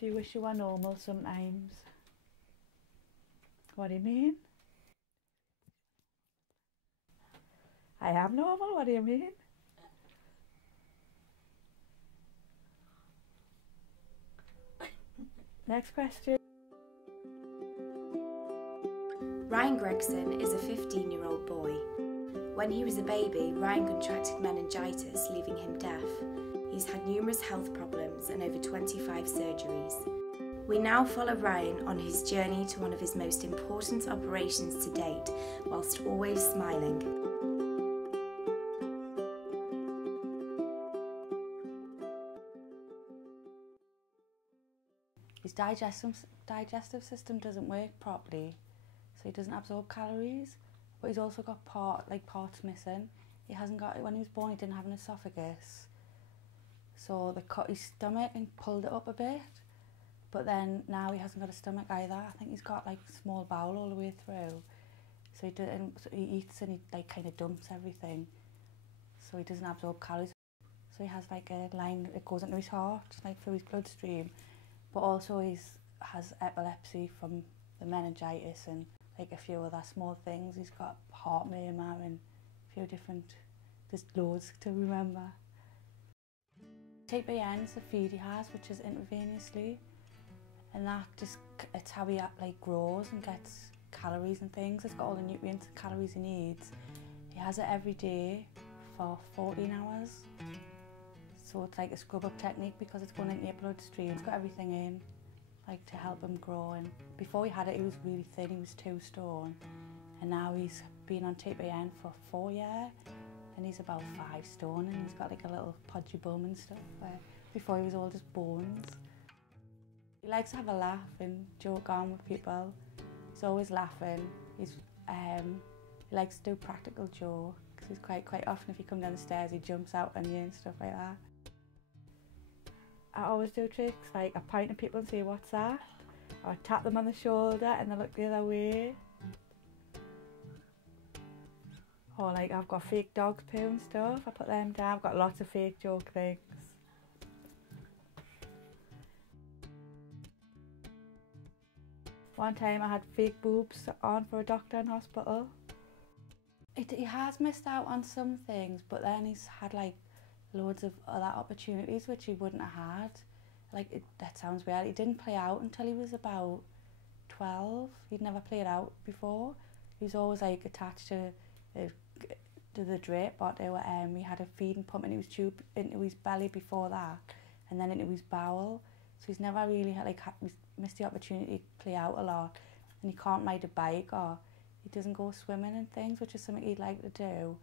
Do you wish you were normal sometimes? What do you mean? I am normal, what do you mean? Next question. Ryan Gregson is a 15-year-old boy. When he was a baby, Ryan contracted meningitis, leaving him deaf. He's had numerous health problems and over 25 surgeries. We now follow Ryan on his journey to one of his most important operations to date, whilst always smiling. His digestive system doesn't work properly, so he doesn't absorb calories, but he's also got parts missing. He hasn't got, when he was born he didn't have an esophagus, so they cut his stomach and pulled it up a bit, but then now he hasn't got a stomach either. I think he's got like small bowel all the way through, so he eats and he like kind of dumps everything, so he doesn't absorb calories. So he has like a line that goes into his heart, like through his bloodstream, but also he has epilepsy from the meningitis and like a few other small things. He's got heart murmur and a few different, there's loads to remember. Type AN is the feed he has, which is intravenously, and that just, it's how he like grows and gets calories and things. It's got all the nutrients and calories he needs. He has it every day for 14 hours. So it's like a scrub up technique because it's going into your bloodstream. It's got everything in, like to help him grow. And before he had it, he was really thin, he was 2 stone. And now he's been on TPN for 4 years, and he's about 5 stone, and he's got like a little podgy bum and stuff, where before he was all just bones. He likes to have a laugh and joke on with people. He's always laughing. He likes to do practical jokes. He's quite often, if you come down the stairs, he jumps out on you and stuff like that. I always do tricks like I point at people and say, "What's that?" Or I tap them on the shoulder and they look the other way. Or like I've got fake dog's poo and stuff, I put them down. I've got lots of fake joke things. One time I had fake boobs on for a doctor in hospital. He has missed out on some things, but then he's had like loads of other opportunities which he wouldn't have had. Like, that sounds weird, he didn't play out until he was about 12. He'd never played out before. He was always like attached to the drip, but we had a feeding pump and it was tube into his belly before that, and then into his bowel. So he's never really had, he's missed the opportunity to play out a lot, and he can't ride a bike or he doesn't go swimming and things, which is something he'd like to do.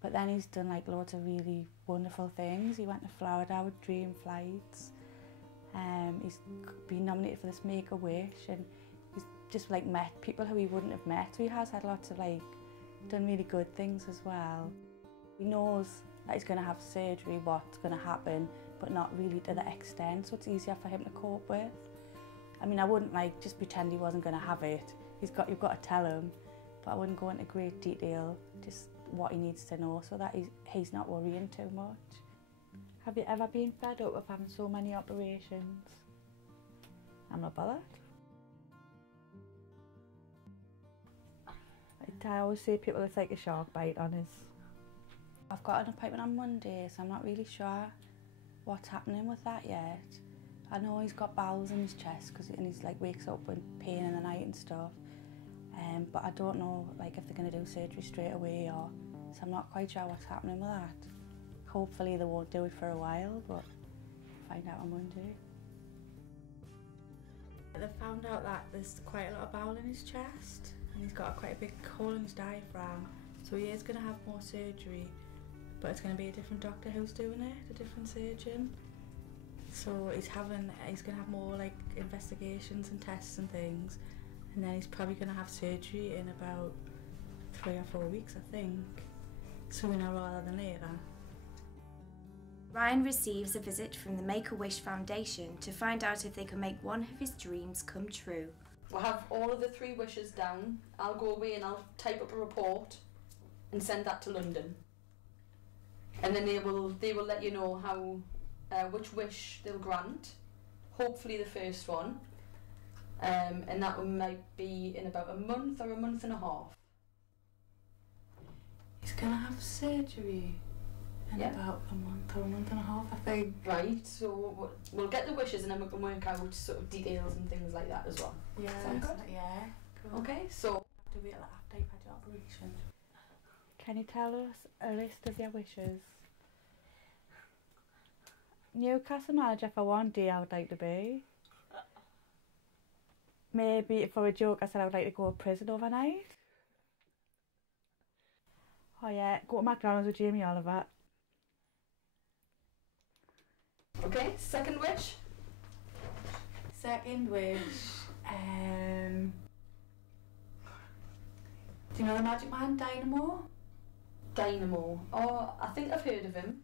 But then he's done like loads of really wonderful things. He went to Florida with dream flights. He's been nominated for this Make-A-Wish, and he's just like met people who he wouldn't have met. So he has had lots of like, done really good things as well. He knows that he's going to have surgery, what's going to happen, but not really to the extent, so it's easier for him to cope with. I mean, I wouldn't like just pretend he wasn't going to have it. You've got to tell him, but I wouldn't go into great detail, just what he needs to know so that he's not worrying too much. Have you ever been fed up with having so many operations? I'm not bothered. I always say people, it's like a shark bite on his. I've got an appointment on Monday, so I'm not really sure what's happening with that yet. I know he's got bowels in his chest and he's like wakes up with pain in the night and stuff. But I don't know like if they're going to do surgery straight away, or so I'm not quite sure what's happening with that. Hopefully they won't do it for a while, but find out on Monday. They found out that there's quite a lot of bowel in his chest, and he's got quite a big hole in his diaphragm, so he is going to have more surgery, but it's going to be a different doctor who's doing it, a different surgeon. So he's going to have more like investigations and tests and things, and then he's probably going to have surgery in about 3 or 4 weeks, I think. Sooner rather than later. Ryan receives a visit from the Make-A-Wish Foundation to find out if they can make one of his dreams come true. We'll have all of the 3 wishes down. I'll go away and I'll type up a report and send that to London. And then they will let you know how which wish they'll grant. hopefully the first one. And that one might be in about a month or a month and a half. He's gonna have surgery in about a month or a month and a half, I think. Right, so we'll get the wishes and then we can work out sort of details and things like that as well. Yeah, Sound good? Yeah. Cool. Okay, so Do we after you've had your operation? Can you tell us a list of your wishes? Newcastle manager for one day I would like to be. Maybe for a joke I said I would like to go to prison overnight. Oh yeah, go to McDonald's with Jamie Oliver. okay, second wish. Second wish, do you know the Magic Man, Dynamo? Dynamo. Oh, I think I've heard of him.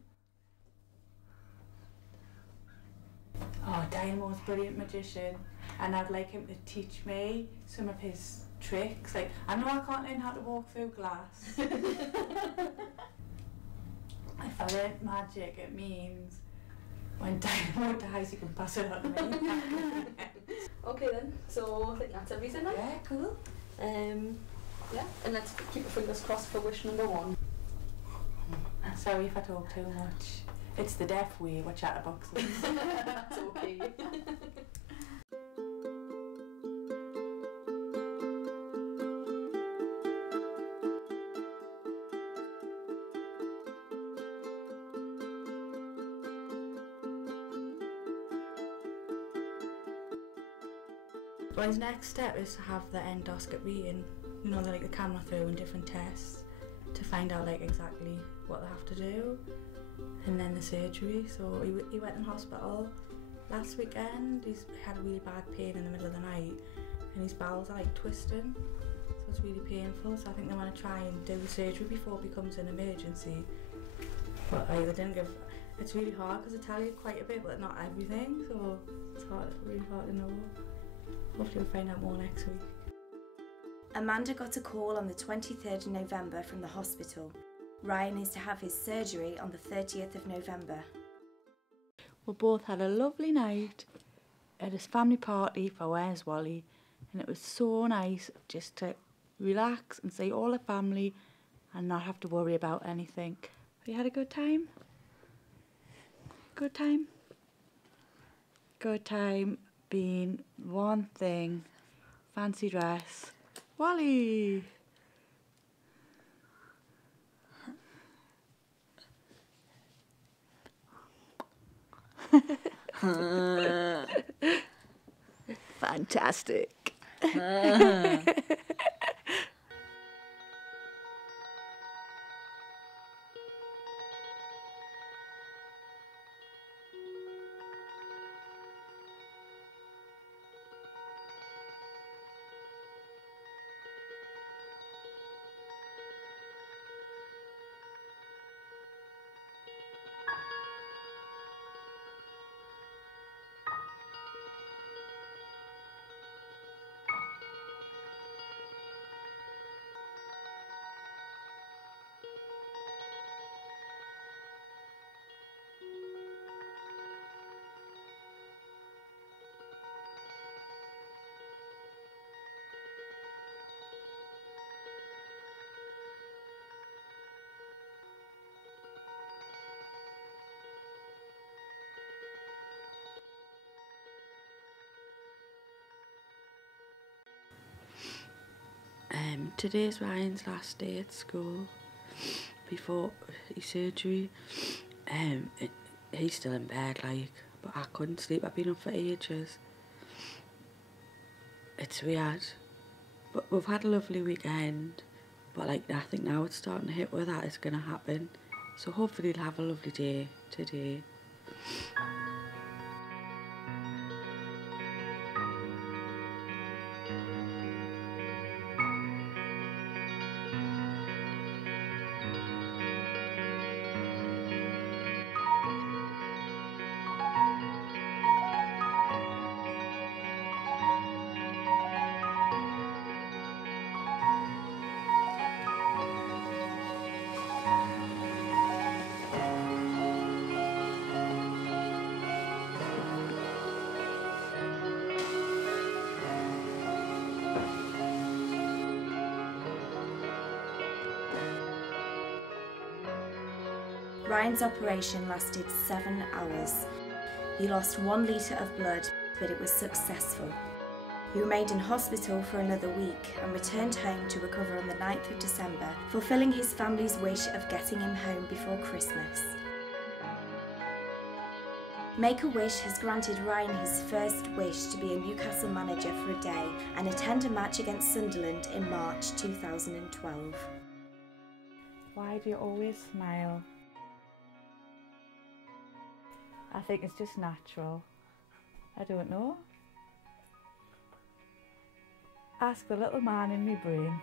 Oh, Dynamo's a brilliant magician, and I'd like him to teach me some of his tricks. Like, I know I can't learn how to walk through glass. If I learnt magic, it means when Dynamo dies, you can pass it on to me. Okay then, so I think that's everything then. Yeah, cool. Yeah, and let's keep our fingers crossed for wish number one. Sorry if I talk too much. It's the deaf way, we're chatterboxes. That's okay. Well, his next step is to have the endoscopy and, you know, like the camera through and different tests to find out like exactly what they have to do, and then the surgery. So he went in hospital last weekend. He had a really bad pain in the middle of the night and his bowels are like twisting, so it's really painful. So I think they want to try and do the surgery before it becomes an emergency, but they didn't give. It's really hard because they tell you quite a bit but not everything, so it's really hard to know. Hopefully we'll find out more next week. Amanda got a call on the 23rd of November from the hospital. Ryan is to have his surgery on the 30th of November. We both had a lovely night at his family party for Where's Wally, and it was so nice just to relax and see all the family and not have to worry about anything. Have you had a good time? Good time? Good time being one thing, fancy dress, Wally! Fantastic. Today's Ryan's last day at school before his surgery. He's still in bed, like, but I couldn't sleep. I've been up for ages. It's weird, but we've had a lovely weekend. But like, I think now it's starting to hit where that is going to happen. So hopefully he'll have a lovely day today. Ryan's operation lasted 7 hours. He lost 1 litre of blood, but it was successful. He remained in hospital for another week and returned home to recover on the 9th of December, fulfilling his family's wish of getting him home before Christmas. Make-A-Wish has granted Ryan his first wish to be a Newcastle manager for a day and attend a match against Sunderland in March 2012. Why do you always smile? I think it's just natural. I don't know. Ask the little man in my brain.